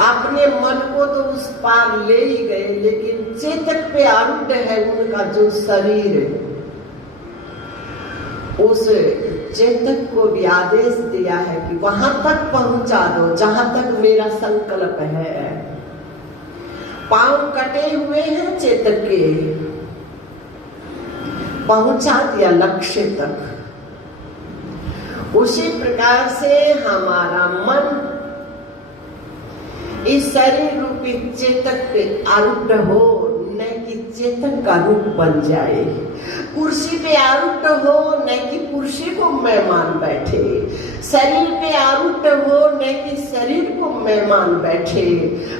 अपने मन को तो उस पार ले ही गए, लेकिन चेतक पे आरूढ़ है उनका जो शरीर, उस चेतक को भी आदेश दिया है कि वहां तक पहुंचा दो जहां तक मेरा संकल्प है। पांव कटे हुए हैं चेतक के, पहुंचा दिया लक्ष्य तक। उसी प्रकार से हमारा मन इस शरीर रूपी चेतक पे आरूढ़ हो, न कि चेतन का रूप बन जाए। कुर्सी पे आरूढ़ हो, न कि कुर्सी को मैं मान बैठे। शरीर पे आरूढ़ हो, न कि शरीर को मैं मान बैठे।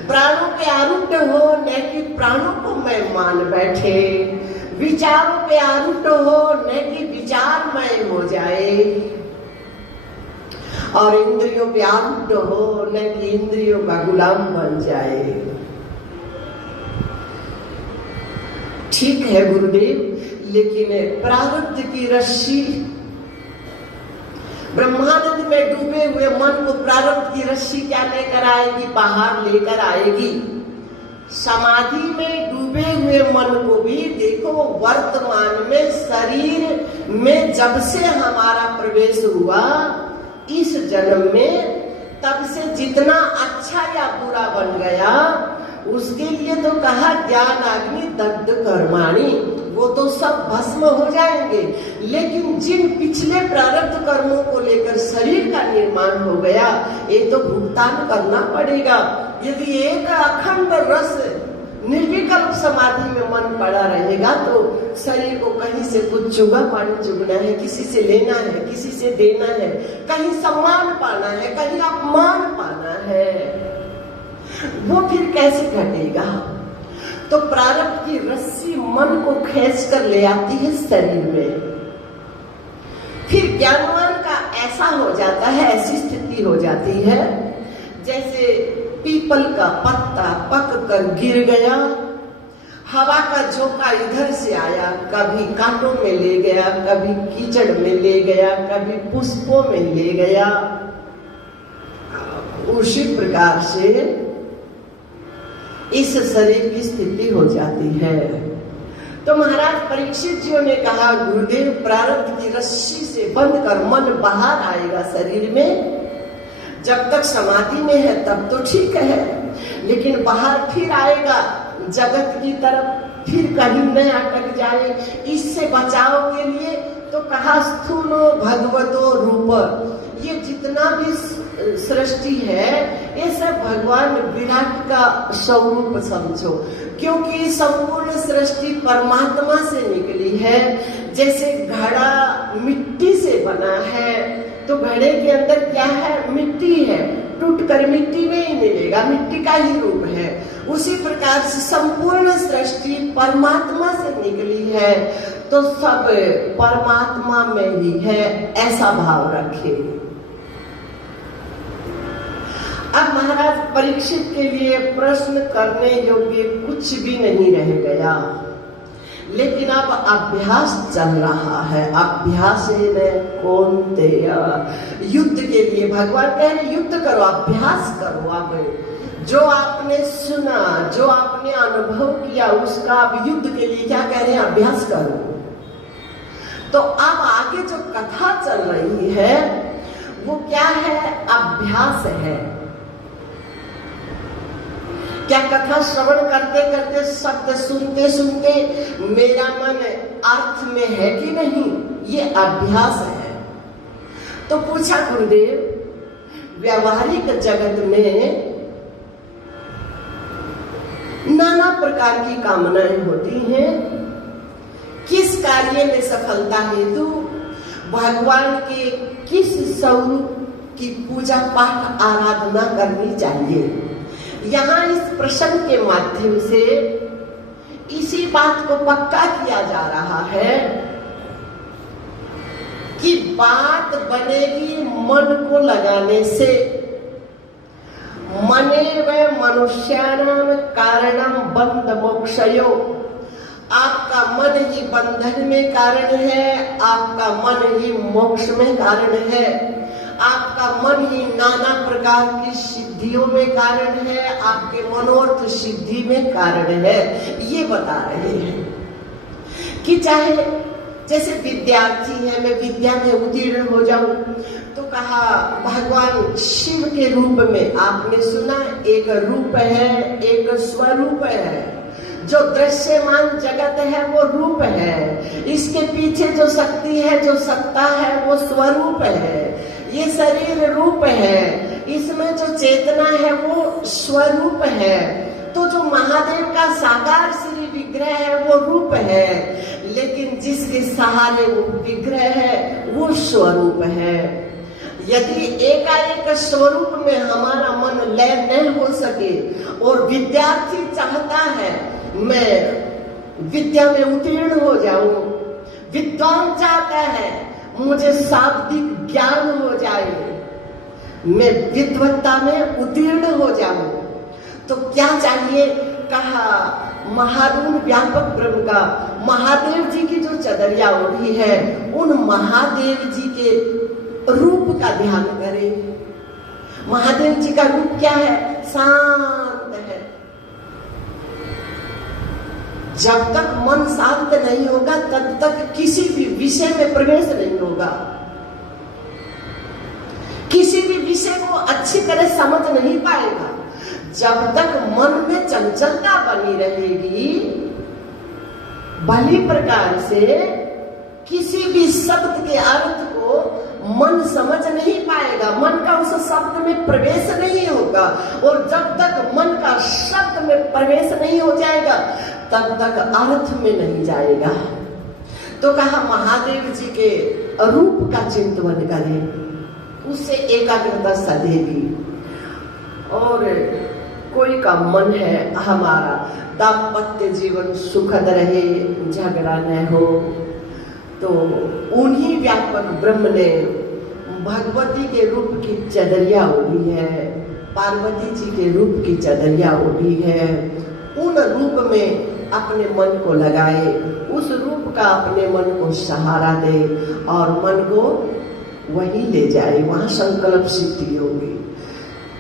प्राणों पे आरूढ़ हो, न कि प्राणों को मैं मान बैठे। विचारों पे आरूढ़ हो, न कि विचारमय हो जाए। और इंद्रियों पे आरूढ़ हो, न कि इंद्रियों का गुलाम बन जाए। ठीक है गुरुदेव, लेकिन प्रारब्ध की रस्सी, ब्रह्मानंद में डूबे हुए मन को प्रारब्ध की रस्सी क्या लेकर आएगी? बाहर लेकर आएगी। समाधि में डूबे हुए मन को भी देखो, वर्तमान में शरीर में जब से हमारा प्रवेश हुआ इस जन्म में, तब से जितना अच्छा या बुरा बन गया, उसके लिए तो कहा ज्ञान अग्नि दग्ध कर्माणि, वो तो सब भस्म हो जाएंगे। लेकिन जिन पिछले प्रारब्ध कर्मों को लेकर शरीर का निर्माण हो गया, ये तो भुगतान करना पड़ेगा। यदि एक अखंड रस निर्विकल्प समाधि में मन पड़ा रहेगा तो शरीर को कहीं से कुछ चुगा पानी चुगना है, किसी से लेना है, किसी से देना है, कहीं सम्मान पाना है, कहीं अपमान पाना है, वो फिर कैसे घटेगा? तो प्रारब्ध की रस्सी मन को खींच कर ले आती है शरीर में। फिर ज्ञानवान का ऐसा हो जाता है, ऐसी स्थिति हो जाती है जैसे पीपल का पत्ता पक कर गिर गया, हवा का झोंका इधर से आया, कभी कांटों में ले गया, कभी कीचड़ में ले गया, कभी पुष्पों में ले गया। उसी प्रकार से इस शरीर की स्थिति हो जाती है। तो महाराज परीक्षित जी ने कहा, गुरुदेव प्रारब्ध की रस्सी से बंध कर मन बाहर आएगा शरीर में। जब तक समाधि में है तब तो ठीक है, लेकिन बाहर फिर आएगा जगत की तरफ, फिर कहीं न अटक जाए। इससे बचाव के लिए तो कहा स्थूलो भगवतो रूप। ये जितना भी सृष्टि है ये सब भगवान विराट का स्वरूप समझो, क्योंकि संपूर्ण सृष्टि परमात्मा से निकली है। जैसे घड़ा मिट्टी से बना है, तो घड़े के अंदर क्या है? मिट्टी है, टूट कर मिट्टी में ही मिलेगा, मिट्टी का ही रूप है। उसी प्रकार से संपूर्ण सृष्टि परमात्मा से निकली है, तो सब परमात्मा में ही है, ऐसा भाव रखे। अब महाराज परीक्षित के लिए प्रश्न करने योग्य कुछ भी नहीं रह गया, लेकिन अब अभ्यास चल रहा है। अभ्यास में कौन युद्ध के लिए भगवान कह रहे युद्ध करो, अभ्यास करो। अब जो आपने सुना, जो आपने अनुभव किया, उसका अब युद्ध के लिए क्या कह रहे हैं? अभ्यास करो। तो अब आगे जो कथा चल रही है वो क्या है? अभ्यास है। क्या कथा श्रवण करते करते, शब्द सुनते सुनते मेरा मन अर्थ में है कि नहीं? ये अभ्यास है। तो पूछा गुरुदेव, व्यावहारिक जगत में नाना प्रकार की कामनाएं होती हैं, किस कार्य में सफलता हेतु भगवान के किस स्वरूप की पूजा पाठ आराधना करनी चाहिए? यहाँ इस प्रश्न के माध्यम से इसी बात को पक्का किया जा रहा है कि बात बनेगी मन को लगाने से। मने व मनुष्याणाम कारणम बंध मोक्षयो। आपका मन ही बंधन में कारण है, आपका मन ही मोक्ष में कारण है। आपका मन ही नाना प्रकार की सिद्धियों में कारण है, आपके मनोरथ सिद्धि में कारण है। ये बता रहे हैं कि चाहे जैसे विद्यार्थी है, मैं विद्या में उत्तीर्ण हो जाऊं, तो कहा भगवान शिव के रूप में आपने सुना एक रूप है, एक स्वरूप है। जो दृश्यमान जगत है वो रूप है, इसके पीछे जो शक्ति है, जो सत्ता है वो स्वरूप है। ये शरीर रूप है, इसमें जो चेतना है वो स्वरूप है। तो जो महादेव का साकार श्री विग्रह है वो रूप है, लेकिन जिसके सहारे वो विग्रह है वो स्वरूप है। यदि एकाएक स्वरूप में हमारा मन लय न हो सके और विद्यार्थी चाहता है मैं विद्या में उत्तीर्ण हो जाऊं, विद्वान चाहता है मुझे शाब्दिक ज्ञान हो जाए, मैं विद्वत्ता में उत्तीर्ण हो जाऊं, तो क्या चाहिए? कहा महारून व्यापक ब्रह्म का, महादेव जी की जो चदरिया ओढ़ी है उन महादेव जी के रूप का ध्यान करें। महादेव जी का रूप क्या है? शांत है। जब तक मन शांत नहीं होगा तब तक किसी भी विषय में प्रवेश नहीं होगा, किसी भी विषय को अच्छी तरह समझ नहीं पाएगा। जब तक मन में चंचलता बनी रहेगी, भली प्रकार से किसी भी शब्द के अर्थ को मन समझ नहीं पाएगा, मन का उस शब्द में प्रवेश नहीं होगा। और जब तक मन का शब्द में प्रवेश नहीं हो जाएगा तब तक अर्थ में नहीं जाएगा। तो कहा महादेव जी के रूप का चिंतन करें, उससे एकाग्रता सधेगी। और कोई का मन है हमारा दाम्पत्य जीवन सुखद रहे, झगड़ा न हो, तो उन्हीं व्यापक ब्रह्म ने भगवती के रूप की चदरिया ओढ़ी है, पार्वती जी के रूप की चदरिया ओढ़ी है। उन रूप में अपने मन को लगाए, उस रूप का अपने मन को सहारा दे और मन को वहीं ले जाए, वहां संकल्प सिद्धि होगी।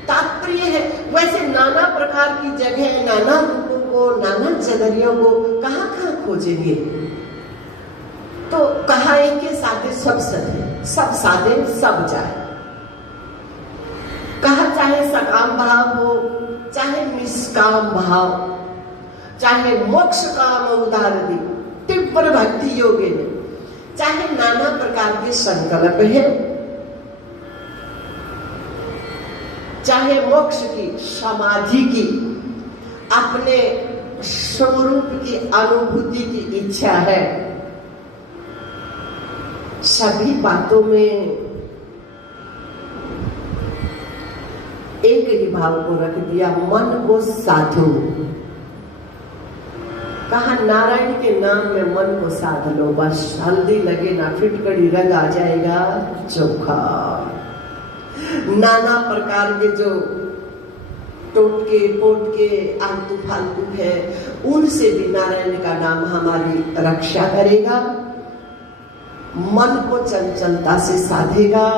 तात्पर्य है वैसे नाना प्रकार की जगह, नाना रूपों को, नाना चदरियों को कहाँ कहाँ खोजेंगे? तो कहा के साधे सब सधे, सब साधे सब जाए। कहा चाहे सकाम भाव हो, चाहे निष्काम भाव, चाहे मोक्ष काम उदार दी तीव्र भक्ति योगे में, चाहे नाना प्रकार के संकल्प है, चाहे मोक्ष की, समाधि की, अपने स्वरूप की अनुभूति की इच्छा है, सभी बातों में एक ही भाव को रख दिया, मन को साधो। कहा नारायण के नाम में मन को साध लो, बस हल्दी लगे ना फिटकड़ी रंग आ जाएगा चोखा। नाना प्रकार के जो टोटके पोटके आलतू फालतू है उनसे भी नारायण का नाम हमारी रक्षा करेगा, मन को चंचलता से साधेगा,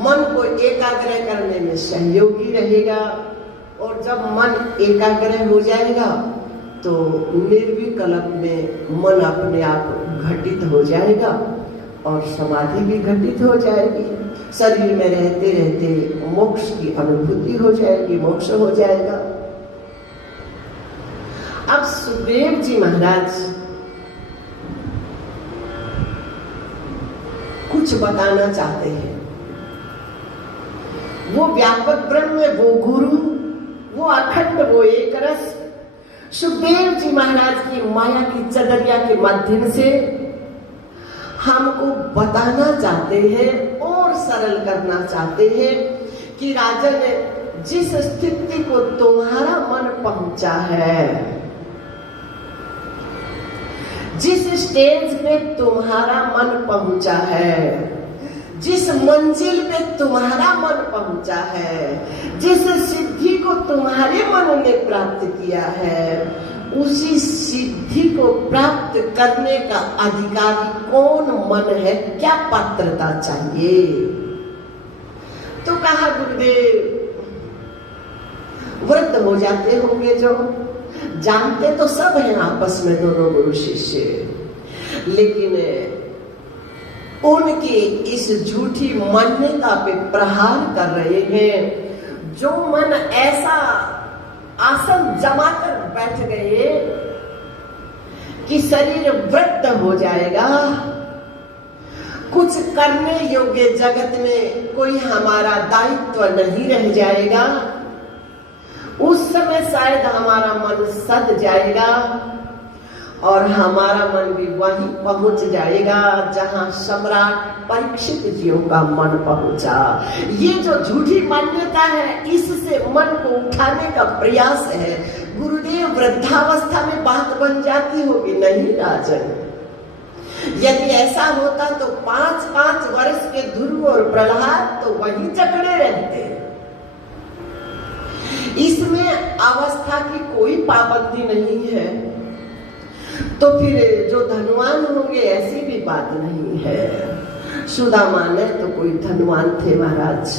मन को एकाग्र करने में सहयोगी रहेगा। और जब मन एकाग्र हो जाएगा तो निर्विकल्प में मन अपने आप घटित हो जाएगा और समाधि भी घटित हो जाएगी। शरीर में रहते रहते मोक्ष की अनुभूति हो जाएगी, मोक्ष हो जाएगा। अब सुखदेव जी महाराज कुछ बताना चाहते हैं। वो व्यापक ब्रह्म, वो गुरु, वो अखंड, वो एक रस सुखदेव जी महाराज की माया की चदरिया के माध्यम से हमको बताना चाहते हैं और सरल करना चाहते हैं कि राजन, जिस स्थिति को तुम्हारा मन पहुंचा है, जिस स्टेज पे तुम्हारा मन पहुंचा है, जिस मंजिल पे तुम्हारा मन पहुंचा है, जिस सिद्धि को तुम्हारे मन ने प्राप्त किया है, उसी सिद्धि को प्राप्त करने का अधिकारी कौन मन है? क्या पात्रता चाहिए? तो कहा गुरुदेव वृद्ध हो जाते होंगे जो, जानते तो सब हैं आपस में दोनों गुरु शिष्य, लेकिन उनकी इस झूठी मान्यता पे प्रहार कर रहे हैं। जो मन ऐसा आसन जमाकर बैठ गए कि शरीर वृद्ध हो जाएगा, कुछ करने योग्य जगत में कोई हमारा दायित्व नहीं रह जाएगा, उस समय शायद हमारा मन सद जाएगा और हमारा मन भी वहीं पहुंच जाएगा जहां सम्राट परीक्षित जियों का मन पहुंचा। ये जो झूठी मान्यता है, इससे मन को उठाने का प्रयास है। गुरुदेव वृद्धावस्था में बात बन जाती होगी? नहीं राजन, यदि ऐसा होता तो 5-5 वर्ष के ध्रुव और प्रहलाद तो वहीं जकड़े रहते। इसमें अवस्था की कोई पाबंदी नहीं है, तो फिर जो धनवान होंगे ऐसी भी बात नहीं है। सुदामा ने तो कोई धनवान थे महाराज,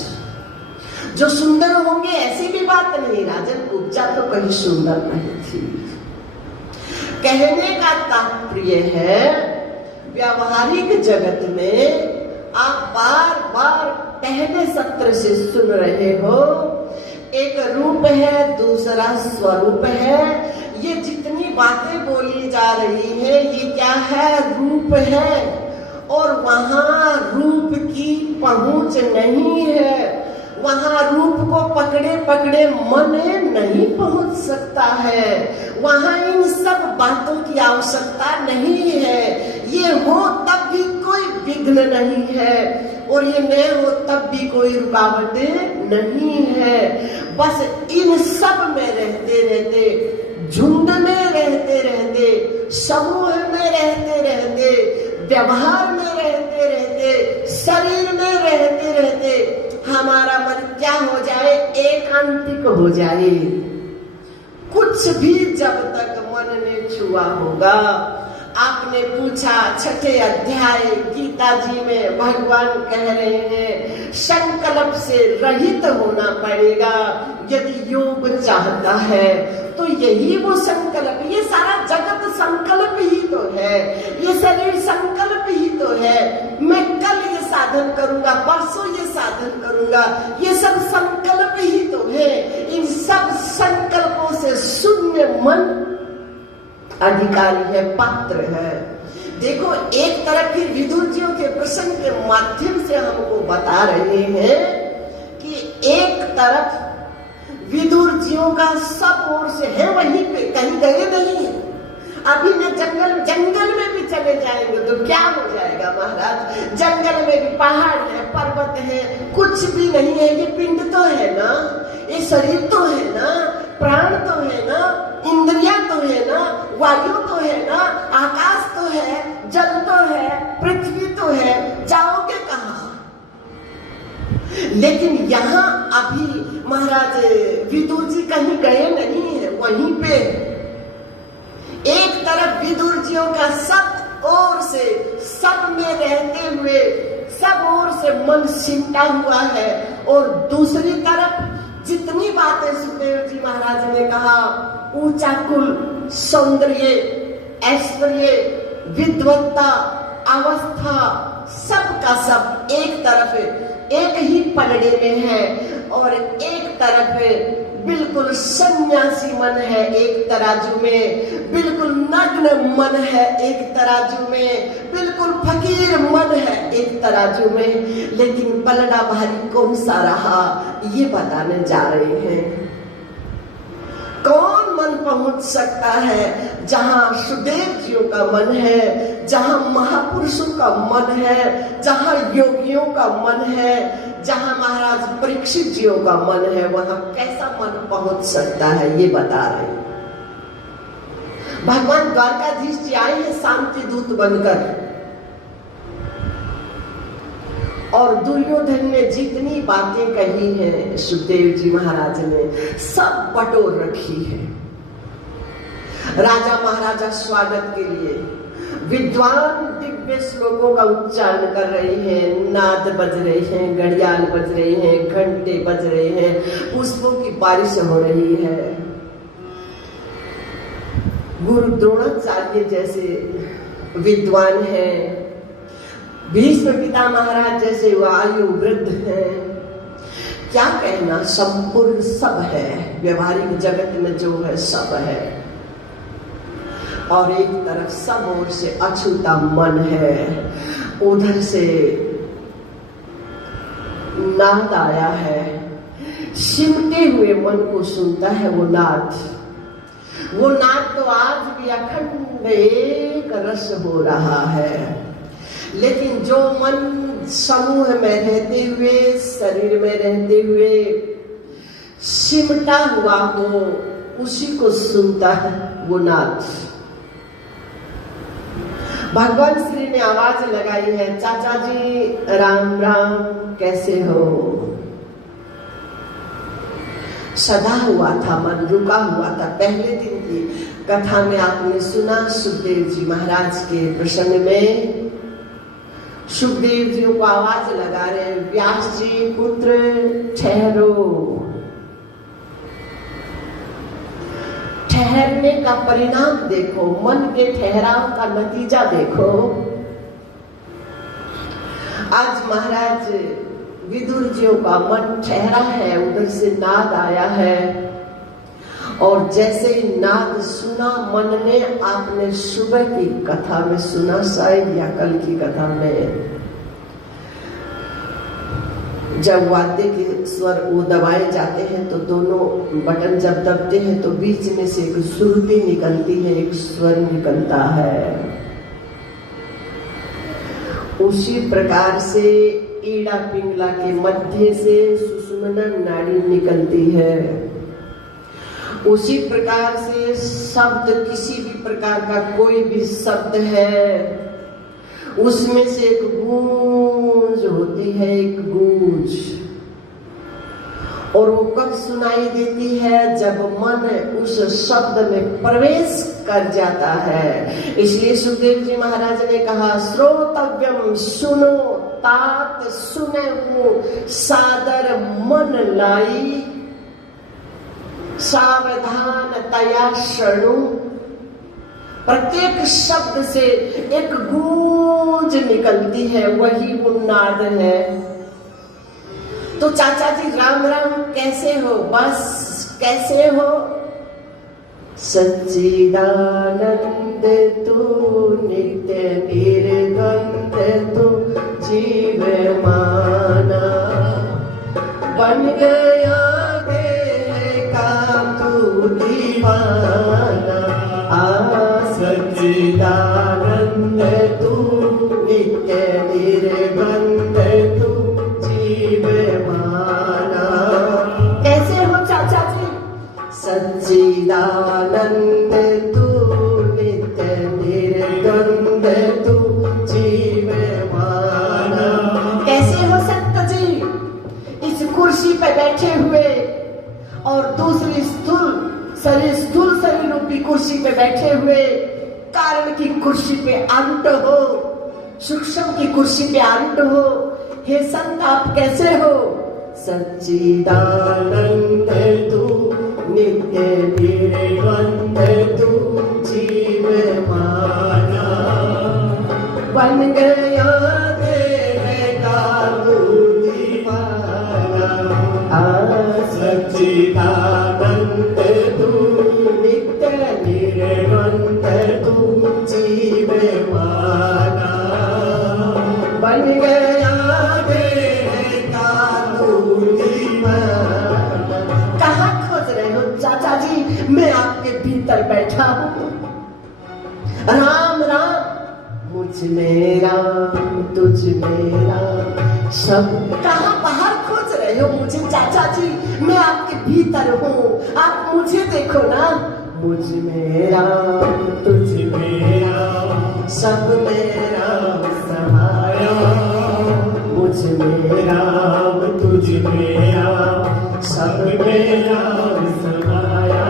जो सुंदर होंगे ऐसी भी बात नहीं। राजन उपजा तो कहीं सुंदर नहीं थी। कहने का तात्पर्य है, व्यावहारिक जगत में आप बार बार पहले सत्र से सुन रहे हो, एक रूप है, दूसरा स्वरूप है। ये जितनी बातें बोली जा रही है, ये क्या है? रूप है। और वहां रूप की पहुंच नहीं है, वहां रूप को पकड़े पकड़े मन नहीं पहुंच सकता है। वहां इन सब बातों की आवश्यकता नहीं है। ये हो तब भी कोई विघ्न नहीं है, और ये न हो तब भी कोई रुकावटें नहीं है। बस इन सब में रहते रहते, झुंड में रहते रहते, समूह में रहते रहते, व्यवहार में रहते रहते, शरीर में रहते रहते हमारा मन क्या हो जाए? एकांतिक हो जाए। कुछ भी जब तक मन ने छुआ होगा। आपने पूछा, 6ठे अध्याय गीता जी में भगवान कह रहे हैं संकल्प से रहित होना पड़ेगा यदि योग चाहता है। तो यही वो संकल्प, ये सारा जगत संकल्प ही तो है, ये शरीर संकल्प ही तो है। मैं कल ये साधन करूंगा, परसों ये साधन करूंगा, ये सब संकल्प ही तो है। इन सब संकल्पों से शून्य मन अधिकारी है, पात्र है। देखो, एक तरफ फिर विदुरजियों के प्रसंग के माध्यम से हमको बता रहे हैं कि एक तरफ विदुरजियों का सब ओर से है वहीं पे, कहीं गए नहीं है। अभी न जंगल में भी चले जाएंगे तो क्या हो जाएगा महाराज? जंगल में भी पहाड़ है, पर्वत है, कुछ भी नहीं है। ये पिंड तो है ना, ये शरीर तो है ना, प्राण तो है ना, इंद्रियां तो है ना, वायु तो है ना, आकाश तो है, जल तो है, पृथ्वी तो है, जाओगे कहाँ? लेकिन यहाँ अभी महाराज विदुर जी कहीं गए नहीं है, वहीं पे एक तरफ विदुरजियों का सब ओर से, सब में रहते हुए सब ओर से मन सिमटा हुआ है, और दूसरी तरफ जितनी बातें सुखदेव जी महाराज ने कहा, ऊंचा कुल, सौंदर्य, ऐश्वर्य, विद्वत्ता, अवस्था, सब का सब एक तरफ एक ही पलड़े में है, और एक तरफ बिल्कुल सन्यासी मन है एक तराजू में, बिल्कुल नग्न मन है एक तराजू में, बिल्कुल फकीर मन है एक तराजू में। लेकिन पलड़ा भारी कौन सा रहा, ये बताने जा रहे हैं। कौन मन पहुंच सकता है जहां सुदेव जियों का मन है, जहां महापुरुषों का मन है, जहां योगियों का मन है, जहां महाराज परीक्षित जियों का मन है, वहां कैसा मन पहुंच सकता है, ये बता रहे हैं। भगवान द्वारकाधीश जी आए हैं शांति दूत बनकर, और दुर्योधन ने जितनी बातें कही हैं सुखदेव जी महाराज ने सब बटोर रखी है। राजा महाराजा स्वागत के लिए, विद्वान दिव्य श्लोकों का उच्चारण कर रहे हैं, नाद बज रहे हैं, घड़ियाल बज रहे हैं, घंटे बज रहे हैं, पुष्पों की बारिश हो रही है। गुरु द्रोणाचार्य जैसे विद्वान हैं, भीष्म पिता महाराज जैसे आयु वृद्ध हैं, क्या कहना, संपूर्ण सब है, व्यवहारिक जगत में जो है सब है। और एक तरफ सब ओर से अछूता मन है, उधर से नाद आया है, सिमटे हुए मन को सुनता है वो नाद। वो नाद तो आज भी अखंड एक रस हो रहा है, लेकिन जो मन समूह में रहते हुए, शरीर में रहते हुए सिमटा हुआ हो, उसी को सुनता है वो नाद। भगवान श्री ने आवाज लगाई है, चाचा जी राम राम, कैसे हो? सदा हुआ था मन, रुका हुआ था। पहले दिन की कथा में आपने सुना, सुखदेव जी महाराज के प्रसंग में सुखदेव जी को आवाज लगा रहे, व्यास जी पुत्र ठहरो। ठहरने का परिणाम देखो, मन के ठहराव का नतीजा देखो। आज महाराज विदुर जियों का मन ठहरा है, उधर से नाद आया है, और जैसे ही नाद सुना मन ने, आपने सुबह की कथा में सुना शायद या कल की कथा में, जब वाद्य के स्वर वो दबाए जाते हैं तो दोनों बटन जब दबते हैं तो बीच में से एक श्रुति निकलती है, एक स्वर निकलता है। उसी प्रकार से ईड़ा पिंगला के मध्य से सुषुम्ना नाड़ी निकलती है। उसी प्रकार से शब्द, किसी भी प्रकार का कोई भी शब्द है, उसमें से एक गूंज होती है, एक गूंज, और वो कब सुनाई देती है? जब मन उस शब्द में प्रवेश कर जाता है। इसलिए सुखदेव जी महाराज ने कहा, श्रोतव्यम, सुनो, तात सुने वो सादर मन लाई, सावधान तया शृणु। प्रत्येक शब्द से एक गूंज निकलती है, वही वो नाद है। तो चाचा जी राम राम, कैसे हो? बस कैसे हो? सच्चिदानंद तू नित्य निर्गंध तू जीव माना, बन गया देह का तू दीवाना। सच्चिदानंद तू नित्य निर्गंध तू जीव माना। कैसे हो चाचा जी? सच्चिदानंद तू नित्य निर्गंध तू जीव माना। कैसे हो संत जी? इस कुर्सी पे बैठे हुए और दूसरी स्थूल शरीर रूपी कुर्सी पे बैठे हुए, कारण की कुर्सी पे आरूढ़ हो, सूक्ष्म की कुर्सी पे आरूढ़ हो। हे संत, आप कैसे हो? सच्चिदानंद तू नित्य निर्गंध तू जीव माना, बन गया देह का तू दीवाना। सच्चिदानंद तू नित्य निर्गंध तू जीव माना, बन गया देह का तू दीवाना। कहाँ खोज रहे हो चाचा जी? मैं आपके भीतर बैठा हूँ। राम राम, मुझ में राम, तुझ में राम, सब कहाँ बाहर खोज रहे हो मुझे चाचा जी? मैं आपके भीतर हूँ, आप मुझे देखो ना। मुझ में राम, तुझ में राम, सब में राम समाया। मुझ में राम, तुझ में राम, सब में राम समाया।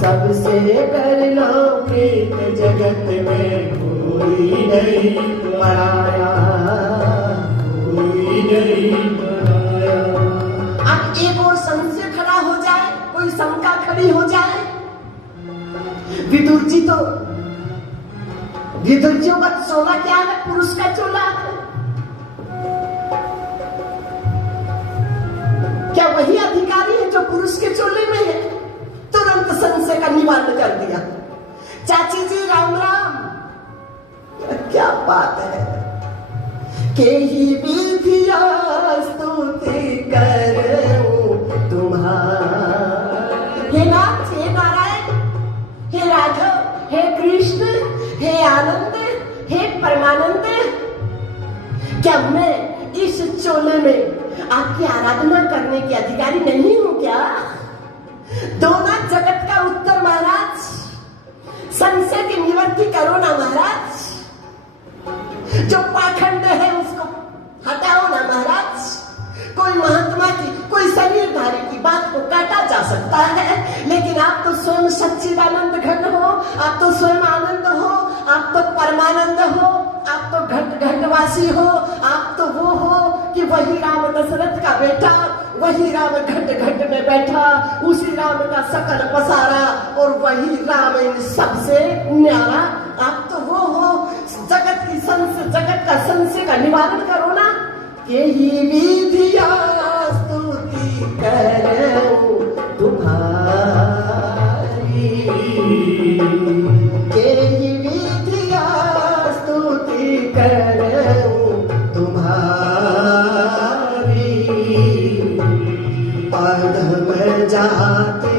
सबसे कर लो प्रीत जगत में कोई कोई नहीं पराया, कोई नहीं पराया। अब एक और संशय खड़ा हो जाए, कोई शंका खड़ी हो जाए, विदुर जियों का चोला क्या है? पुरुष का चोला है। क्या वही अधिकारी है जो पुरुष के चोले में है? तुरंत संशय का निवारण कर दिया। चाची जी राम राम। क्या बात है। के ही विधिया स्तुति करूं तुम्हारी। हे नाथ, हे नारायण, हे राघव, हे कृष्ण, हे आनंद, हे परमानंद, क्या मैं इस चोले में आपकी आराधना करने की अधिकारी नहीं हूं क्या? दोनों जगत का उत्तर महाराज, संशय की निवृत्ति करो ना महाराज। जो पाखंड है उसको हटाओ ना महाराज। कोई महात्मा की, कोई शरीरधारी की बात को काटा जा सकता है, लेकिन आप तो स्वयं सच्चिदानंद घन हो, आप तो स्वयं आनंद हो, आप तो परमानंद हो, आप तो घट घटवासी हो, आप तो वो हो कि वही राम दशरथ का बेटा, वही राम घट घट में बैठा, उसी राम का सकल पसारा, और वही राम इन सबसे न्यारा। आप तो वो हो। जगत का संशय का निवारण करो ना। यही विधिया स्तुति करूं तुम्हारी, यही विधिया स्तुति करूं तुम्हारी। अधम जाते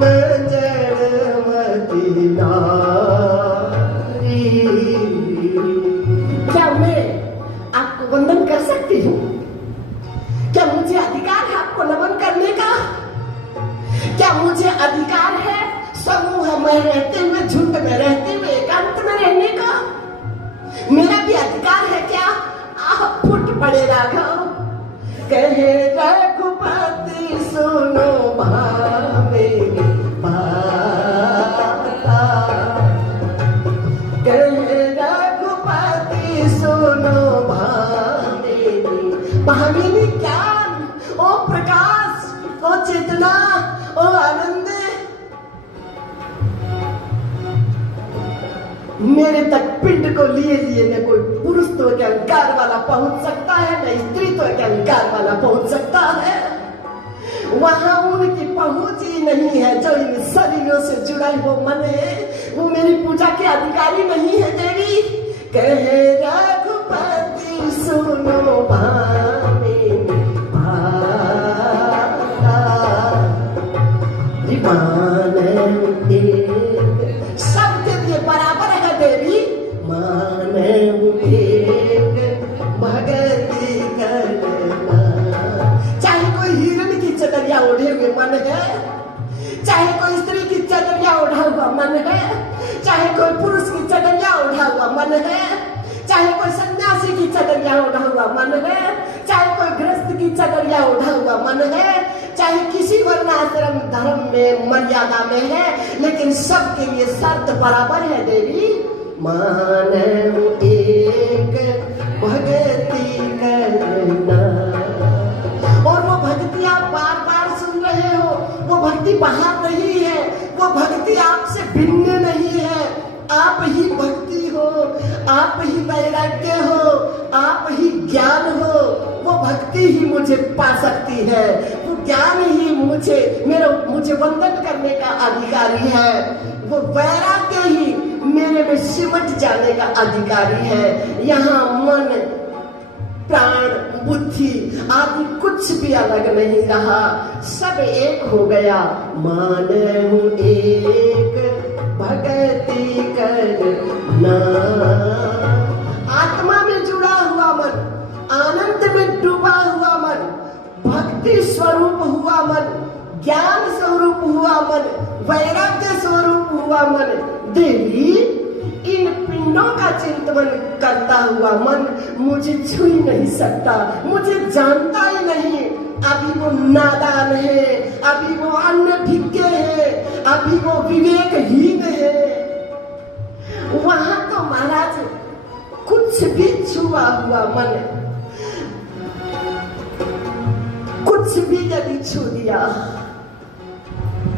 मंजरमती नारी। क्या मैं आपको वंदन कर सकती हूँ? क्या मुझे अधिकार है आपको नमन करने का? क्या मुझे अधिकार है समूह में रहते हुए, झुंड में रहते हुए, एकांत में रहने का? मेरा भी अधिकार है क्या? आप फुट पड़े राघव। कहे रघुपति सुनो भामेरी बाता, कहे रघुपति सुनो भामिनी ज्ञान, ओ प्रकाश, ओ चेतना, ओ आनंद, मेरे तक पिंड को लिए लिए न कोई पुरुष तो के अहंकार वाला पहुंच सकता है, न स्त्री तो के अहंकार वाला पहुंच सकता है। वहां उनकी पहुंच ही नहीं है। जो इन शरीरों से जुड़ा वो मन है, वो मेरी पूजा के अधिकारी नहीं है देवी। कहे रघुपति सुनो भामिनी बाता, मान सबके लिए बराबर है देवी। मान भगति करना। चाहे कोई हिरण की चदरिया ओढ़े हुए मन है, चाहे कोई स्त्री की चदरिया ओढ़ा हुआ मन है, चाहे कोई पुरुष की चदरिया ओढ़ा हुआ मन है, चाहे कोई सन्यासी की चदरिया ओढ़ा हुआ मन है, चाहे कोई गृहस्थ की चदरिया ओढ़ा हुआ मन है, चाहे किसी वर्णाश्रम धर्म में मर्यादा में है, लेकिन सबके लिए शर्त बराबर है देवी। मानव एक भक्ति करना। और वो भक्ति आप बार बार सुन रहे हो, वो भक्ति बाहर नहीं है, वो भक्ति आपसे भिन्न नहीं है। आप ही भक्ति हो, आप ही वैराग्य हो, आप ही ज्ञान हो। वो भक्ति ही मुझे पा सकती है, वो ज्ञान ही मुझे वंदन करने का अधिकारी है, वो वैराग्य ही मेरे में सिमट जाने का अधिकारी है। यहाँ मन, प्राण, बुद्धि आदि कुछ भी अलग नहीं रहा, सब एक हो गया। मानव एक भक्ति करना। आत्मा में जुड़ा हुआ मन, आनंद में डूबा हुआ मन, भक्ति स्वरूप हुआ मन, ज्ञान स्वरूप हुआ मन, वैराग्य स्वरूप हुआ मन। देवी, इन पिंडों का चिंतन करता हुआ मन मुझे छू ही नहीं सकता, मुझे जानता ही नहीं। अभी वो नादान है, अभी वो अन्न भिक्के है, अभी वो विवेकहीन है। वहां तो महाराज छुआ हुआ मन कुछ भी यदि छू दिया,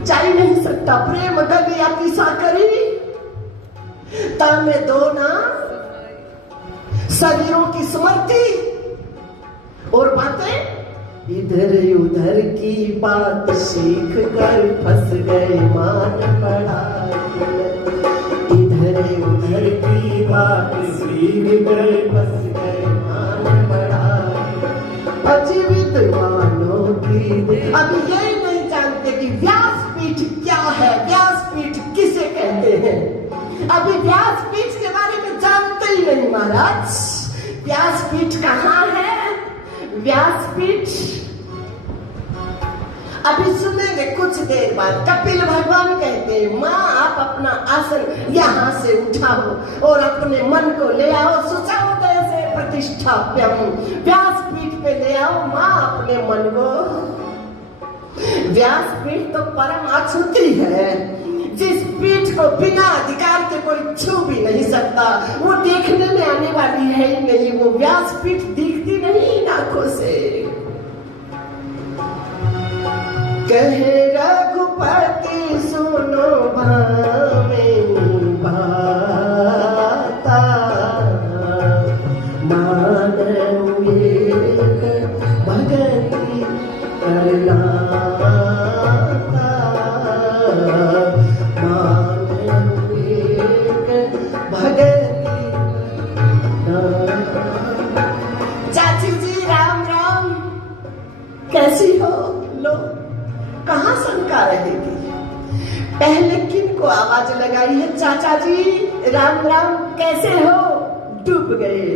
जा ही नहीं सकता। प्रेम गली अतिशा करी तामे दो ना शरीरों की स्मृति और बातें इधर उधर की बात सीख कर फंस गए मान पड़ा। इधर उधर की बात सीख कर फंस गए मान पड़ा। अजीवित मानो की अभी यही नहीं जानते कि व्यासपीठ क्या है, व्यासपीठ किसे कहते हैं। अभी व्यासपीठ के बारे में जानते ही नहीं महाराज। व्यासपीठ कहाँ है? व्यासपीठ अभी सुनेंगे कुछ देर बाद। कपिल भगवान कहते हैं माँ आप अपना आसन यहाँ से उठाओ और अपने मन को ले आओ, सुचाओदय से प्रतिष्ठाप्यम। व्यासपीठ पे ले आओ माँ अपने मन को। व्यासपीठ तो परम अछूती है, जिस पीठ को बिना अधिकार के कोई छू भी नहीं सकता। वो देखने में आने वाली है ही नहीं, वो व्यासपीठ दिखती नहीं आंखों से। कहे रघुपति सुनो भामिनी बाता, मानव एक भगति करनाता। मानव एक भगति चाची जी राम राम, कैसी हो? लो कहाँ शंका रहेगी। पहले किन को आवाज लगाई है? चाचा जी राम राम कैसे हो? डूब गए।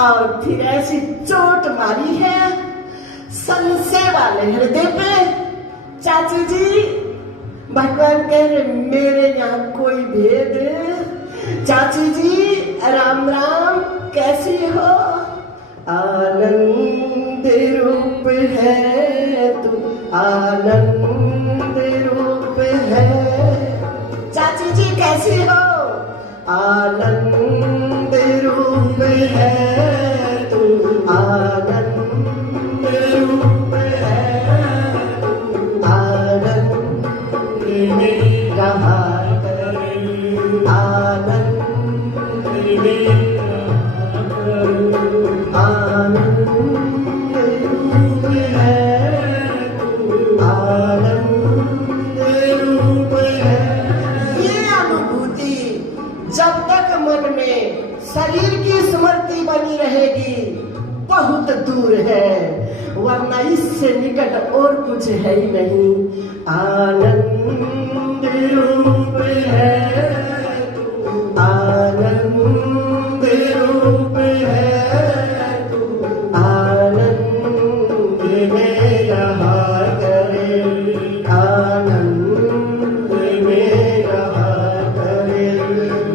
और फिर ऐसी चोट मारी है संशय वाले हृदय पे। चाची जी भगवान कह रहे मेरे यहाँ कोई भेद। चाची जी राम राम कैसी हो? आनंद रूप है तू, आनंद रूप है। चाची जी कैसी हो? आनंद रूप है तू, आनंद रूप है तू। आनंद में रहा कर, आनंद में रहा कर। आनंद रूप है तू, आनंद रूप है। ये अनुभूति जब तक मन में शरीर की स्मृति बनी रहेगी बहुत दूर है, वरना इससे निकट और कुछ है ही नहीं। आनंद रूप है तू, आनंद रूप है तू। आनंद में रहा करे, आनंद में रहा करे।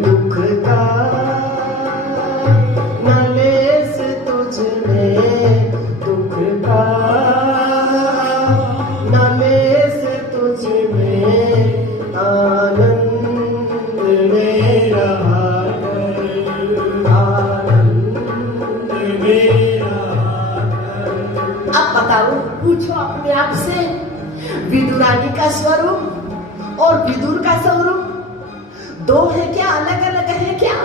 दुख का न लेस तुझ में, दुख का न लेस तुझ में। आनंद में रहा करे, आनंद में रहा करे। अब बताओ, पूछो अपने आप से, विदुरानी का स्वरूप और विदुर का स्वरूप दो है क्या? अलग अलग है क्या?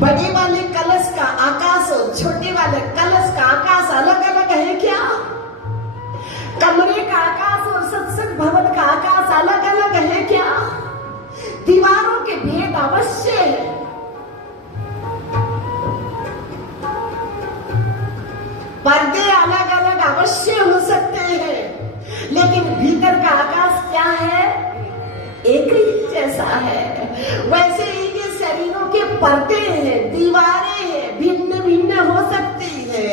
बड़े वाले कलश का आकाश और छोटे वाले कलश का आकाश अलग अलग है क्या? कमरे का आकाश और सत्संग भवन का आकाश अलग अलग है क्या? दीवारों के भेद अवश्य है, पर्दे अलग अलग अवश्य हो सकते हैं, लेकिन भीतर का आकाश क्या है? एक ही जैसा है। वैसे ही ये शरीरों के पर्दे हैं, दीवारें हैं, भिन्न भिन्न हो सकती है,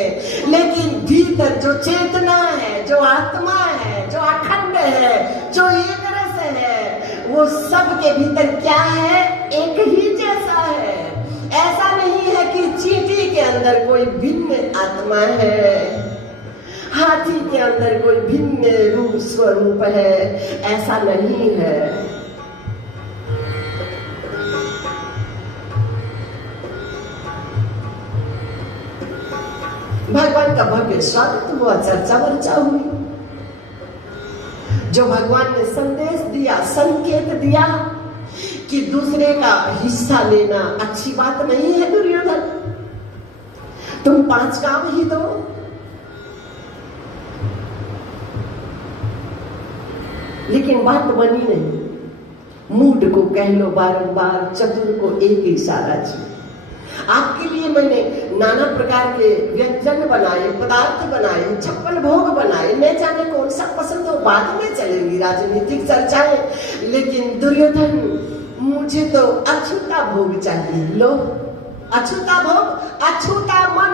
लेकिन भीतर जो चेतना है, जो आत्मा है, जो अखंड है, जो एक रस है, वो सब के भीतर क्या है? एक ही जैसा है। ऐसा नहीं है कि चींटी के अंदर कोई भिन्न आत्मा है, हाथी के अंदर कोई भिन्न रूप स्वरूप है, ऐसा नहीं है। भगवान का भव्य स्वागत हुआ, चर्चा वर्चा हुई। जो भगवान ने संदेश दिया, संकेत दिया कि दूसरे का हिस्सा लेना अच्छी बात नहीं है दुर्योधन, तुम 5 काम ही दो। लेकिन बात बनी नहीं। मूड को कह लो बारंबार, चतुर को एक इशारा चाहिए। आपके लिए मैंने नाना प्रकार के व्यंजन बनाए, पदार्थ बनाए, 56 भोग बनाए, न जाने कौन सा पसंद हो, बाद में चलेंगी राजनीतिक चर्चाएं। लेकिन दुर्योधन, मुझे तो अछूता भोग चाहिए। लो, अछूता भोग, अछूता मन।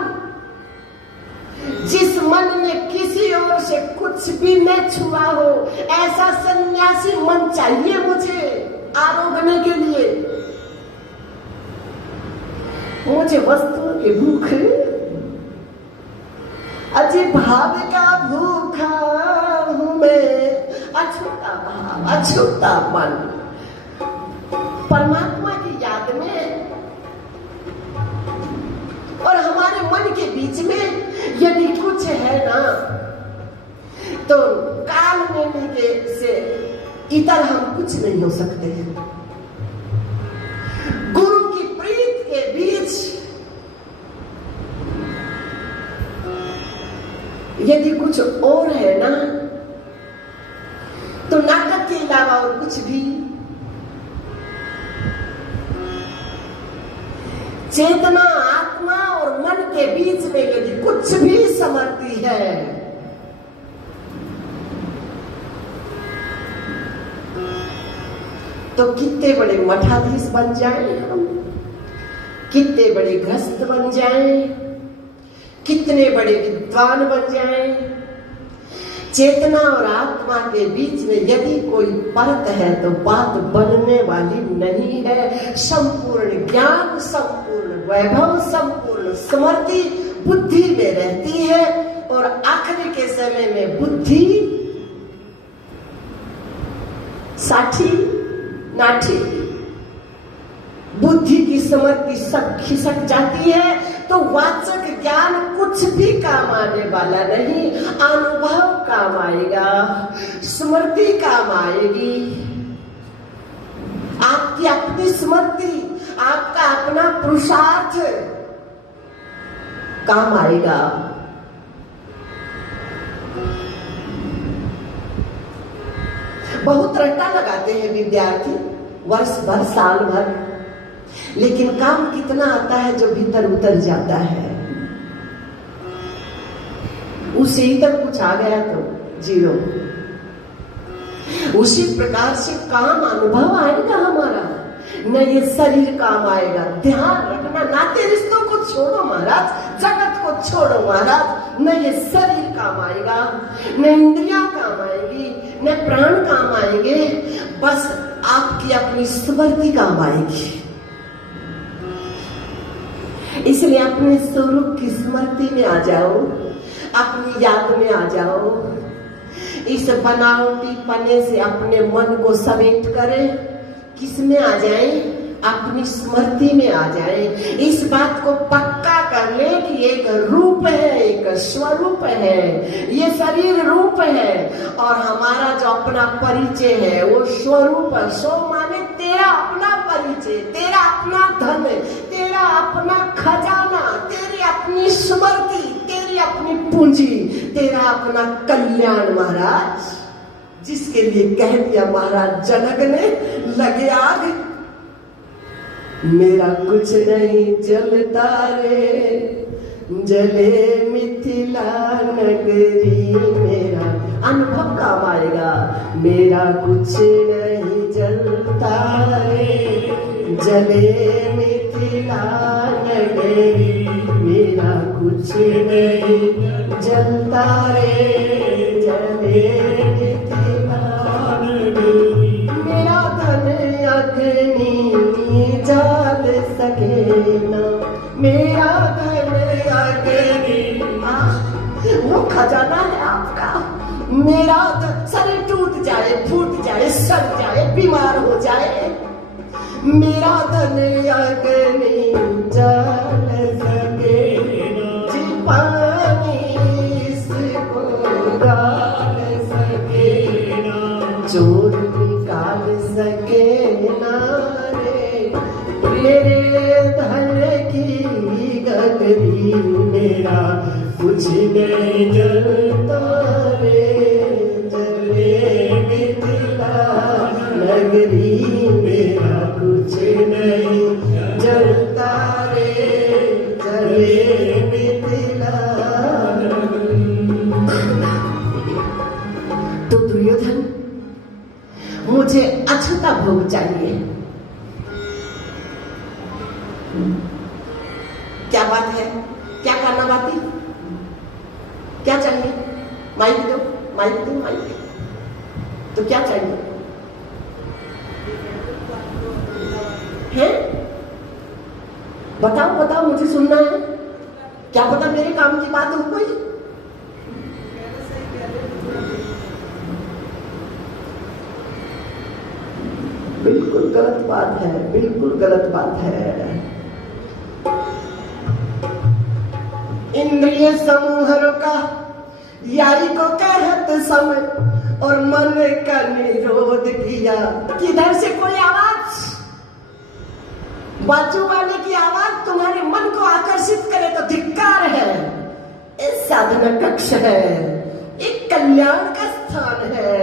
जिस मन ने किसी और से कुछ भी न छुआ हो, ऐसा सन्यासी मन चाहिए मुझे आरोगने के लिए। मुझे वस्तुओं की भूख, अजी भाव का भूखा हूं मैं, अछूता भाव, अछूता मन। परमात्मा की याद में और हमारे मन के बीच में यदि कुछ है ना, तो काल में से इतर हम कुछ नहीं हो सकते हैं। गुरु की प्रीत के बीच यदि कुछ और है ना, तो नाटक के अलावा और कुछ भी, चेतना, आत्मा और मन के बीच में यदि कुछ भी समर्थी है, तो कितने बड़े मठाधीश बन जाएं हम, कितने बड़े गृहस्थ बन जाएं, कितने बड़े विद्वान बन जाएं। चेतना और आत्मा के बीच में यदि कोई परत है तो बात बनने वाली नहीं है। संपूर्ण ज्ञान, संपूर्ण वैभव, संपूर्ण समृद्धि बुद्धि में रहती है, और आखिरी के समय में बुद्धि साठी नाठी, बुद्धि की समृद्धि सब खिसक जाती है, तो वाचक ज्ञान कुछ भी काम आने वाला नहीं। अनुभव काम आएगा, स्मृति काम आएगी, आपकी अपनी स्मृति, आपका अपना पुरुषार्थ काम आएगा। बहुत रट्टा लगाते हैं विद्यार्थी वर्ष भर, साल भर, लेकिन काम कितना आता है जो भीतर उतर जाता है। उसे इधर कुछ आ गया तो जीरो। उसी प्रकार से काम अनुभव आएगा हमारा, न ये शरीर काम आएगा। ध्यान रखना, नाते रिश्तों को छोड़ो महाराज, जगत को छोड़ो महाराज। न ये शरीर काम आएगा, न इंद्रियां काम आएगी, न प्राण काम आएंगे, बस आपकी अपनी स्मृति काम आएगी। इसलिए अपने स्वरूप की स्मृति में आ जाओ, अपनी याद में आ जाओ। इस बनावटी पने से अपने मन को समेट करें, किस में आ जाए? अपनी स्मृति में आ जाए। इस बात को पक्का कर ले कि एक रूप है, एक स्वरूप है, ये शरीर रूप है, और हमारा जो अपना परिचय है वो स्वरूप है। सो माने तेरा अपना परिचय, तेरा अपना धन, तेरा अपना खजाना, तेरी अपनी स्मृति, तेरी अपनी पूंजी, तेरा अपना कल्याण महाराज, जिसके लिए कह दिया महाराज जनक ने, लगे आग मेरा कुछ नहीं जलता रे, जले मिथिला नगरी। मेरा अनुभव काम आएगा, मेरा कुछ नहीं जलता रे, जले मिथिला नगरी। मेरा कुछ नहीं जलता रे, जले मिथिला नगरी। मेरा धन अग्नि जाल सके ना, मेरा धन अग्नि, वो खजाना है आपका। मेरा शरीर टूट जाए, फूट जाए, सड़ जाए, बीमार हो जाए, मेरा धन अग्नि जाल सके, जी पान मेरा कुछ नहीं जलता रे, जले मिथिला नगरी मेरा कुछ नहीं जलता रे, जले मिथिला नगरी। तो दुर्योधन, मुझे अछूता भोग चाहिए। क्या बात है, क्या करना बाती, क्या चाहिए? माइक दो, माइक दो, माइक दो। तो क्या चाहिए है? बताओ बताओ, मुझे सुनना है। क्या पता मेरे काम की बात हो कोई। बिल्कुल गलत बात है, बिल्कुल गलत बात है। इंद्रिय समूहों का यारी को कहत समय और मन का निरोध किया। किधर से कोई आवाज, बाजू वाले की आवाज तुम्हारे मन को आकर्षित करे तो धिक्कार है। इस साधना कक्ष है, एक कल्याण का स्थान है,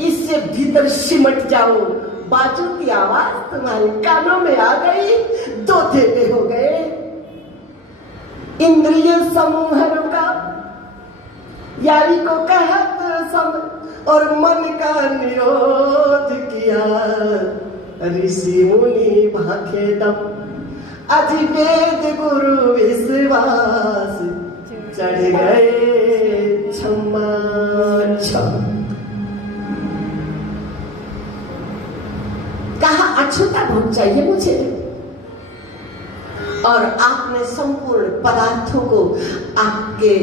इससे भीतर सिमट जाओ। बाजू की आवाज तुम्हारे कानों में आ गई, दो धेले हो गए। इंद्रिय समूहों का यारी को कहत समय और मन का निरोध किया। ऋषि मुनि भाखे दम अधिवेद गुरु विश्वास चढ़ गए क्षमा क्षम। कहा अछूता भोग चाहिए मुझे, और आपने संपूर्ण पदार्थों को, आपके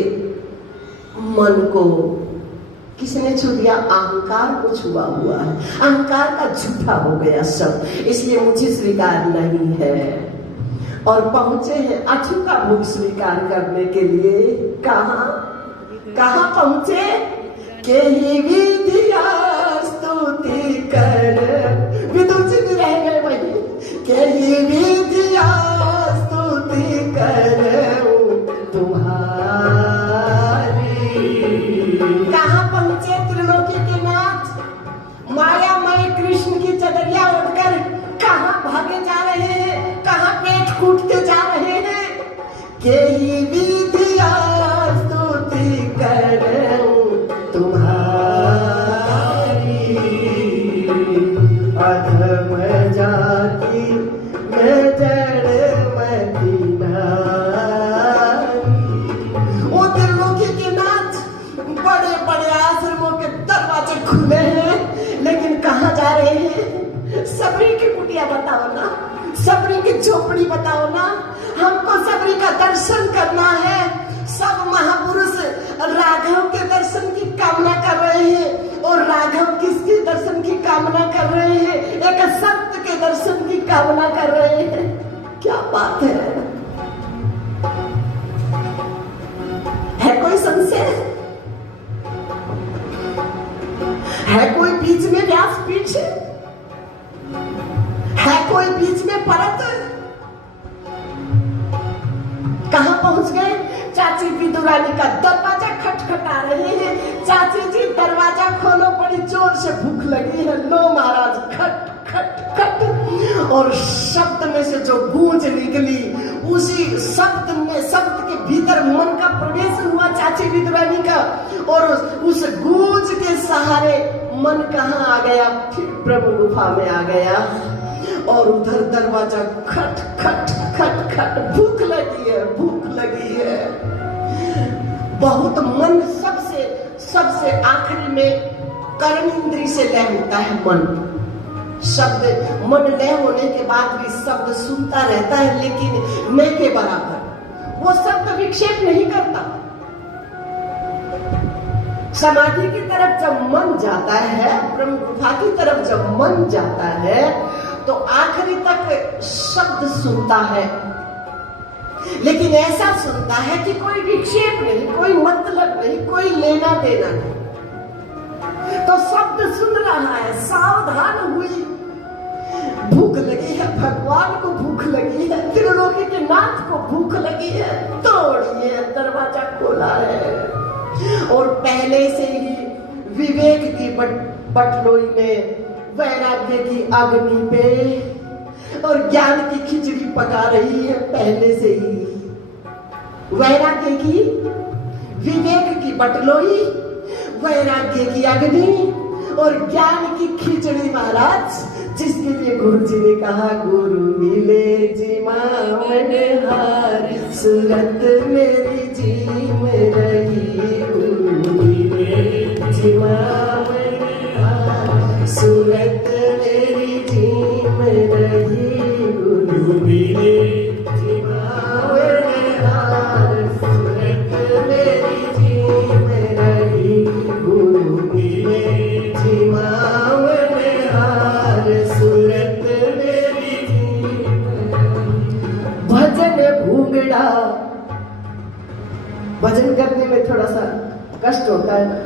मन को किसने छू दिया? अहंकार को छुआ हुआ है। अहंकार का झूठा हो गया सब, इसलिए मुझे स्वीकार नहीं है। और पहुंचे हैं अछूता भोग स्वीकार करने के लिए। कहाँ पहुंचे? के ही विधिया स्तुति कर, विदुर जी भी रह गए वही। के ही विधिया स्तुति करूं तुम्हारी। कहाँ पहुंचे त्रिलोकी के नाथ? मायामय कृष्ण की चदरिया उड़कर कहाँ भागे जा रहे हैं, कहाँ पेट कूटते जा रहे हैं? के ही विधिया स्तुति करूं तुम्हारी। अधम जाति मैं जड़ मदीना। वो त्रिलोकी के नाथ, बड़े बड़े आश्रमों के दरवाजे खुले हैं, लेकिन कहाँ जा रहे हैं? सबरी की कुटिया बताओ ना, सबरी की झोपड़ी बताओ ना। हमको सबरी का दर्शन करना है। सब महापुरुष राघव के दर्शन की कामना कर रहे हैं, और राघव किसके दर्शन की कामना कर रहे हैं? एक संत के दर्शन की कामना कर रहे हैं। क्या बात है कोई संशय? है कोई बीच में व्यासपीठ? है कोई बीच में परत? कहां पहुंच गए? चाची विदुरानी का दरवाजा खटखटा रहे हैं। चाची जी दरवाजा खोलो, बड़ी जोर से भूख लगी है। लो महाराज, खट खट खट। और शब्द में से जो गूंज निकली, उसी शब्द में, शब्द के भीतर मन का प्रवेश हुआ चाची विदुरानी का, और उस गूंज के सहारे मन कहाँ आ गया? फिर ब्रह्म गुफा में आ गया। और उधर दरवाजा खट खट खट खट। भूख लगी है, भूख लगी है बहुत। मन सबसे आखिरी में कर्म इंद्री से लय होता है मन। शब्द मन लय होने के बाद भी शब्द सुनता रहता है, लेकिन मैं के बराबर वो शब्द विक्षेप नहीं करता। समाधि की तरफ जब मन जाता है, ब्रह्म गुफा की तरफ जब मन जाता है, तो आखिरी तक शब्द सुनता है, लेकिन ऐसा सुनता है कि कोई विक्षेप नहीं, कोई मतलब नहीं, कोई लेना देना नहीं। तो शब्द सुन रहा है, सावधान हुई। भूख लगी है, भगवान को भूख लगी है, त्रिलोकी के नाथ को भूख लगी है, तोड़िए दरवाजा खोला है। और पहले से ही विवेक की बटलोई में वैराग्य की अग्नि पे और ज्ञान की खिचड़ी पका रही है। पहले से ही वैराग्य की, विवेक की बटलोई, वैराग्य की अग्नि और ज्ञान की खिचड़ी महाराज, जिसके लिए गुरु जी ने कहा, गुरु मिले जी मन हार, सूरत मेरी जी में रही, गुरु मिले जी मन हार, सूरत मेरी जी में रही, गुरु मिले जी मन हार, सूरत मेरी जी में रही, गुरु मिले जी मन हार, सूरत मेरी जी। भजन भूंगड़ा, भजन करने में थोड़ा सा कष्ट होता है ना,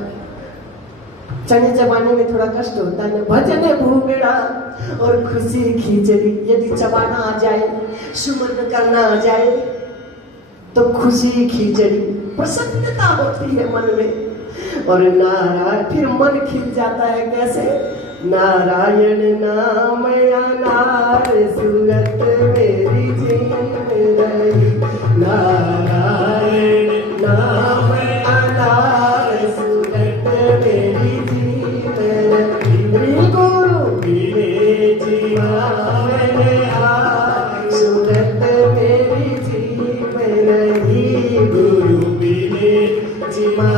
चने चबाने में थोड़ा कष्ट होता है ना। भजन भूंगड़ा और खुशी खिचड़ी यदि चबाना आ जाए, सुमन करना आ जाए तो खुशी खिचड़ी, प्रसन्नता होती है मन में। और नारायण, फिर मन खिल जाता है कैसे, नारायण नाम अनार, सूरत मेरी जी में रही, नारायण नाम अनार, सूरत मेरी जी में रही, गुरु मिले जी मन हार, सूरत मेरी जी में रही, गुरु मिले जी मन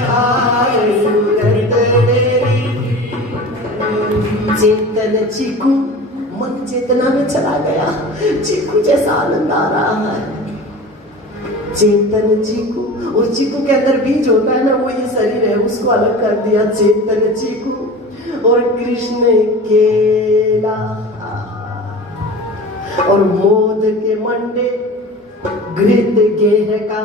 हार, सूरत मेरी। चेतन चीकू, मन चेतना में चला गया, चीकू जैसा आनंद आ रहा है। चेतन चीकू, और चीकू के अंदर बीज होता है ना, वो ये शरीर है, उसको अलग कर दिया। चेतन चीकू और कृष्ण केला और मोद के मंडे, घृत गेह का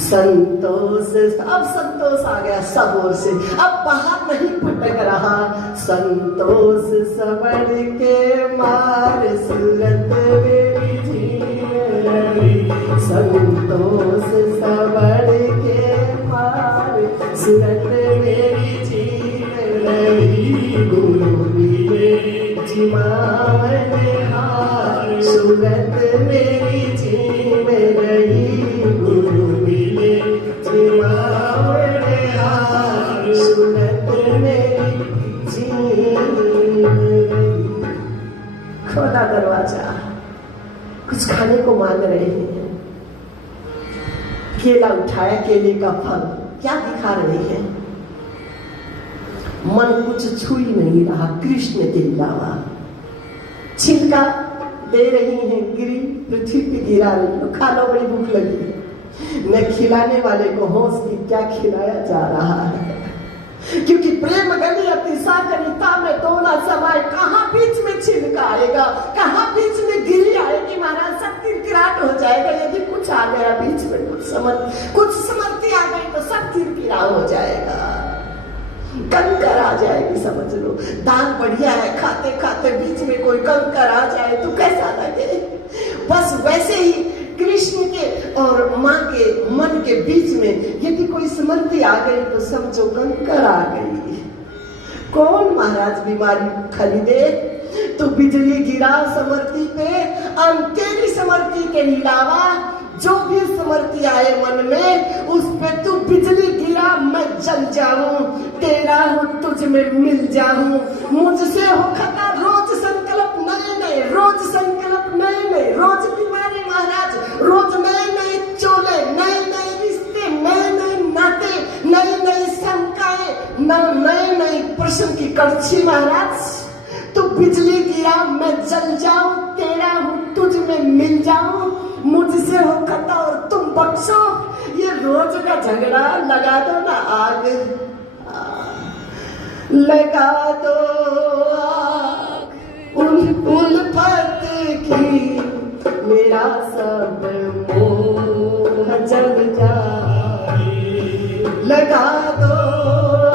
संतोष, अब संतोष आ गया सब ओर से, अब बाहर नहीं भटक रहा। संतोष सबर के मार, सूरत मेरी जी में रही, संतोष सबर के मार, सूरत मेरी जी में रही, गुरु मिले जी मन हार, सूरत मेरी जी में रही, गुरु मिले जी मन हार, सूरत मेरी जी में रही। खोला दरवाजा, कुछ खाने को मांग रहे हैं, केला उठाया, केले का फल क्या दिखा रहे हैं, मन कुछ छू ही नहीं रहा कृष्ण के अलावा। छिलका दे रही हैं, गिरी पृथ्वी पे गिरा रही हो, खा लो, बड़ी भूख लगी। मैं खिलाने वाले को होश की क्या खिलाया जा रहा है, क्योंकि प्रेम गली अति सागरिता में तोला समय, कहाँ बीच में छिलका आएगा, कहाँ बीच में गिरी आएगी महाराज, सब किरकिराट हो जाएगा। यदि कुछ आ गया बीच में, कुछ समर्थी आ गई तो सब किरकिरा हो जाएगा, कंकर आ जाएगी, समझ लो। दाल बढ़िया है, खाते खाते बीच में कोई कंकर आ जाए तो कैसा लगे। बस वैसे ही कृष्ण के और माँ के मन के बीच में यदि कोई स्मृति आ गई तो समझो कंकर आ गई। कौन महाराज बीमारी खरीदे, तो बिजली गिरा समर्थी पे, तेरी समर्थी के अलावा जो भी समर्थी आए मन में, उस पे तू बिजली गिरा, मैं जल जाऊं, तेरा हूं तुझ में मिल जाऊं, मुझसे हो खता रोज संकल्प नए नए, रोज संकल्प नए नए, रोज बीमारी महाराज, रोज नए नए चोले, नए नए रिश्ते, नए नए नाते, नई नई शंकाएं, नए नए प्रश्न की कड़छी महाराज। तो बिजली गिरा, मैं जल जाऊं, तेरा हूं तुझ में मिल जाऊं, मुझसे हो खता और तुम बख्शो। ये रोज का झगड़ा, लगा दो ना आग, लगा दो आग उल्फत की, मेरा सब मोह जल जाए, लगा दो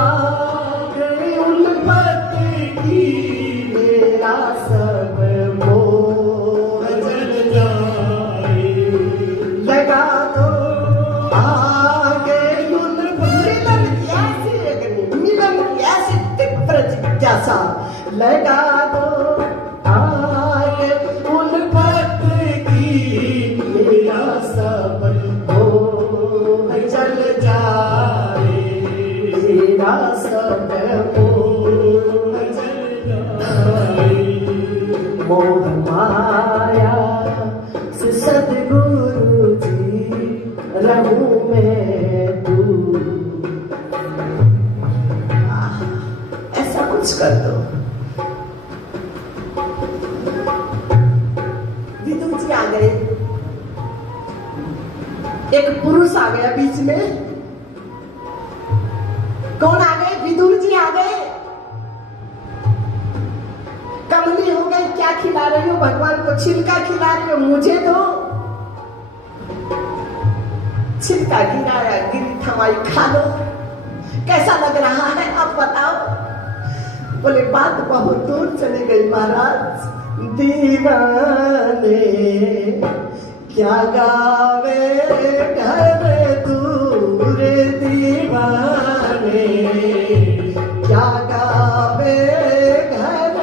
आग उल्फत की, प्यासा लगा दो आग उल्फत की, मेरा सब हो जल जाए, मेरा सब हो जल जाए। मोह माया से सद्गुरु जी रहूं मैं तू। ऐसा कुछ कर दो। विदुर जी आ गए, एक पुरुष आ गया बीच में। कौन आ गए? विदुर जी आ गए। कमली हो गई, क्या खिला रही हो भगवान को? छिलका खिला रही हो, मुझे दो। छिलका गिराया, गिरी थमाई, खा लो। कैसा लग रहा है अब बताओ? बोले बात बहुत दूर चली गई महाराज। दीवाने क्या गावे घर दूर, दीवाने क्या गावे घर।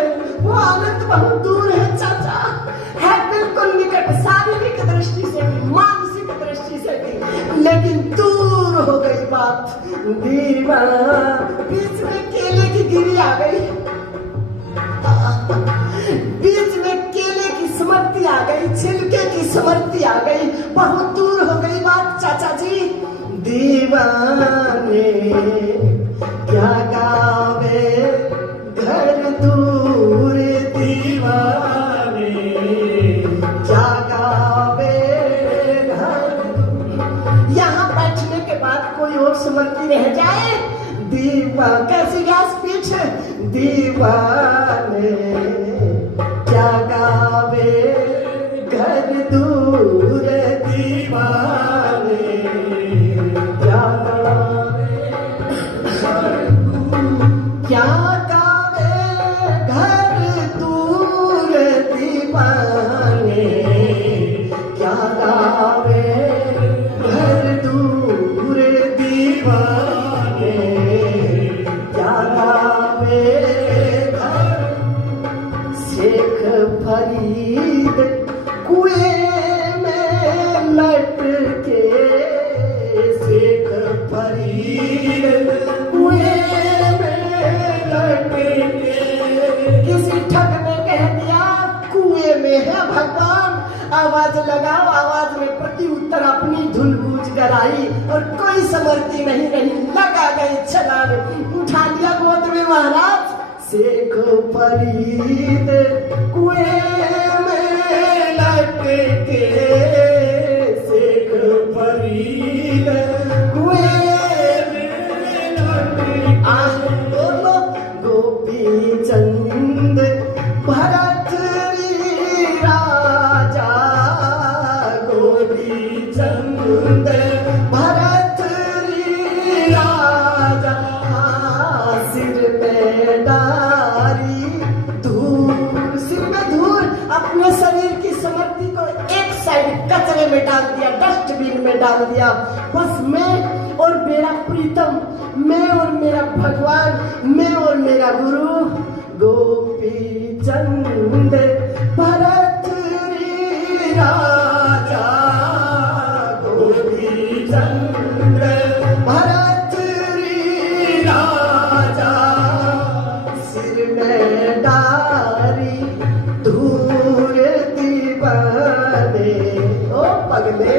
वो आनंद बहुत दूर है चाचा, है बिल्कुल निकट, शारीरिक दृष्टि से भी, मानसिक दृष्टि से भी, लेकिन दूर हो गई बात। दीवाना बीच में केले की गिरी आ गई, बीच में केले की स्मृति आ गई, छिलके की स्मृति आ गई, बहुत दूर हो गई बात चाचा जी। दीवाने क्या गावे घर दूर, दीवाने क्या गावे घर दूर। यहाँ बैठने के बाद कोई और स्मृति रह जाए, दीवा कैसी व्यासपीठ, दीवाने क्या गावे घर दूर, दीवाने क्या गावे क्या गावे घर दूर, दीवाने क्या गावे घर दूर, दीवाने क्या गावे घर। शेख फरीद कुएं में लटके, शेख फरीद कुएं में लटके। किसी ठग ने कह दिया कुएं में है भगवान, आवाज लगाओ। आवाज में प्रति उत्तर अपनी धुन गूंज कर आई और कोई समर्ति नहीं रही, लगा गई छलांग, उठा लिया गोद में महाराज। शेख फरीद कुएं में लटके, शेख फरीद कुएं में लटके। बोलो गोपी चंद भरत राजा, गोपी चंद भरत राजा। सिर में डारी धूल, सिर में धूल, अपने शरीर की समृद्धि को एक साइड कचरे में डाल दिया, डस्टबिन में डाल दिया। बस मैं और मेरा प्रीतम, मैं और मेरा भगवान, मैं और मेरा गुरु। गोपी चंद भरत राजा, गोपी चंद भरत राजा। सिर में डारी धूल, दीवाने ओ पगले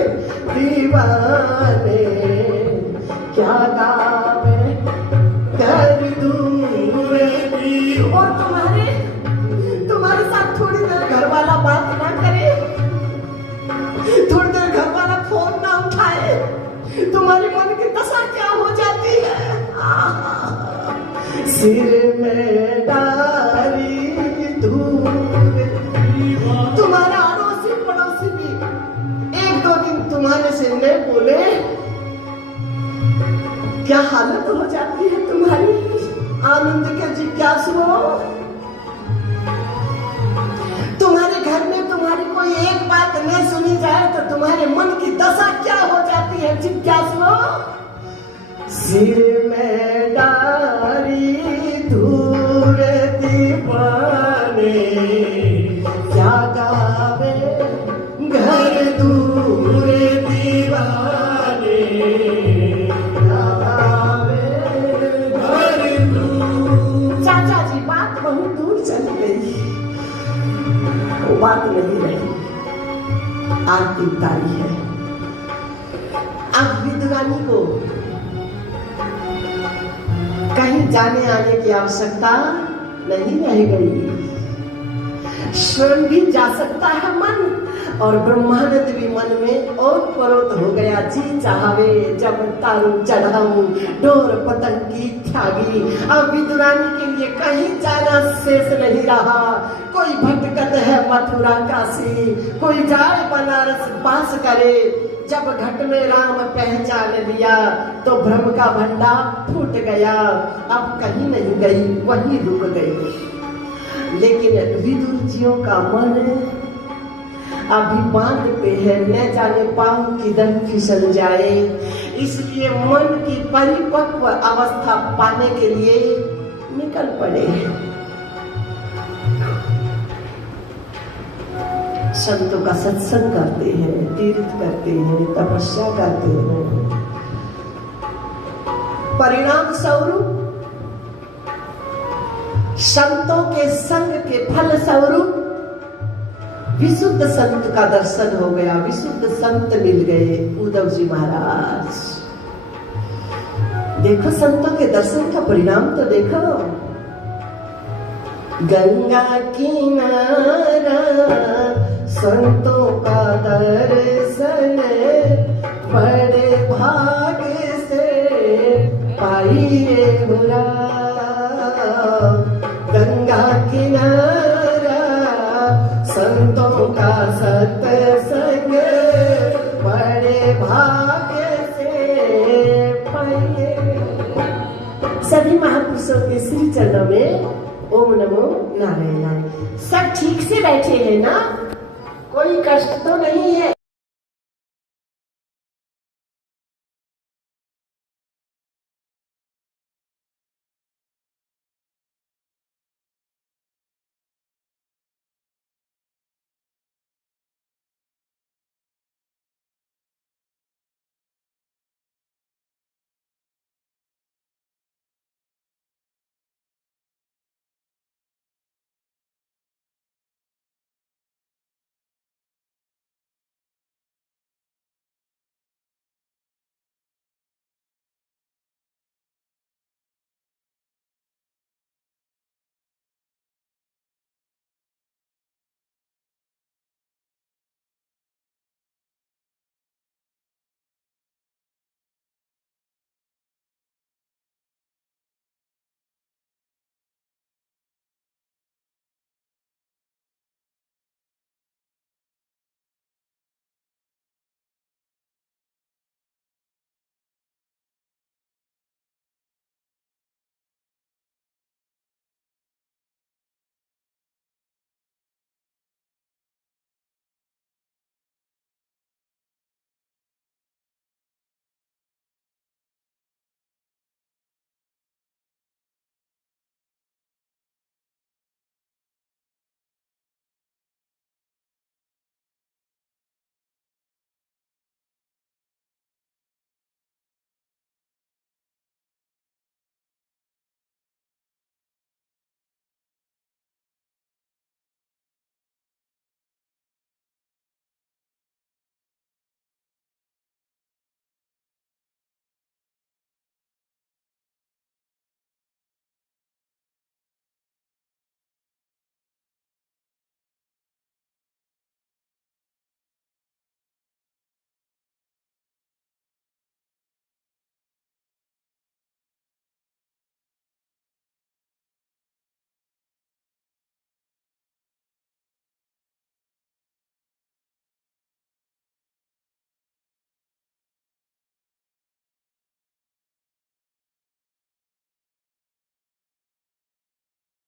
दीवाने क्या गावे घर दूर। और तुम्हारे साथ थोड़ी देर घर वाला बात ना करे, थोड़ी देर घर वाला फोन ना उठाए, तुम्हारी मन की दशा क्या हो जाती है। सिर में डारी धूल, तुम्हारा अड़ोसी पड़ोसी भी एक दो दिन तुम्हारे से नहीं बोले, क्या हालत हो जाती है तुम्हारी। आनंद के जिज्ञासुओं, तुम्हारे घर में तुम्हारी कोई एक बात न सुनी जाए तो तुम्हारे मन की दशा क्या हो जाती है जिज्ञासुओं। सिर में डारी धूल बात नहीं रही, आरती उतारी है। अब विद्वानी को कहीं जाने आने की आवश्यकता नहीं रह गई। स्वयं भी जा सकता है मन, और ब्रह्मानंद भी मन में और परोत हो गया। जी चाहवे जब तारू चढ़ाऊं, डोर पतंग की त्यागी। अब विदुरानी के लिए कहीं जाना शेष नहीं रहा। कोई भटकत है मथुरा काशी, कोई जाए बनारस बास करे। जब घट में राम पहचान लिया तो भ्रम का भंडा फूट गया। अब कहीं नहीं गई, वहीं रुक गई। लेकिन विदुर जियों का मन अभी बांध पे है, न जाने पांव किधर फिसल जाए। इसलिए मन की परिपक्व अवस्था पाने के लिए निकल पड़े। संतों का सत्संग करते हैं, तीर्थ करते हैं, तपस्या करते हैं। परिणाम स्वरूप संतों के संग के फल स्वरूप विशुद्ध संत का दर्शन हो गया, विशुद्ध संत मिल गए। उद्धव जी महाराज देखो, संतों के दर्शन का परिणाम तो देखो। गंगा किनारा संतों का दर्शन बड़े भाग से पाइए बुरा। गंगा किनारा संतों का सत्संग बड़े भाग्य से पाइए। सभी महापुरुषों के श्री चरणों में ओम नमो नारायणाय। सब ठीक से बैठे हैं ना? कोई कष्ट तो नहीं है?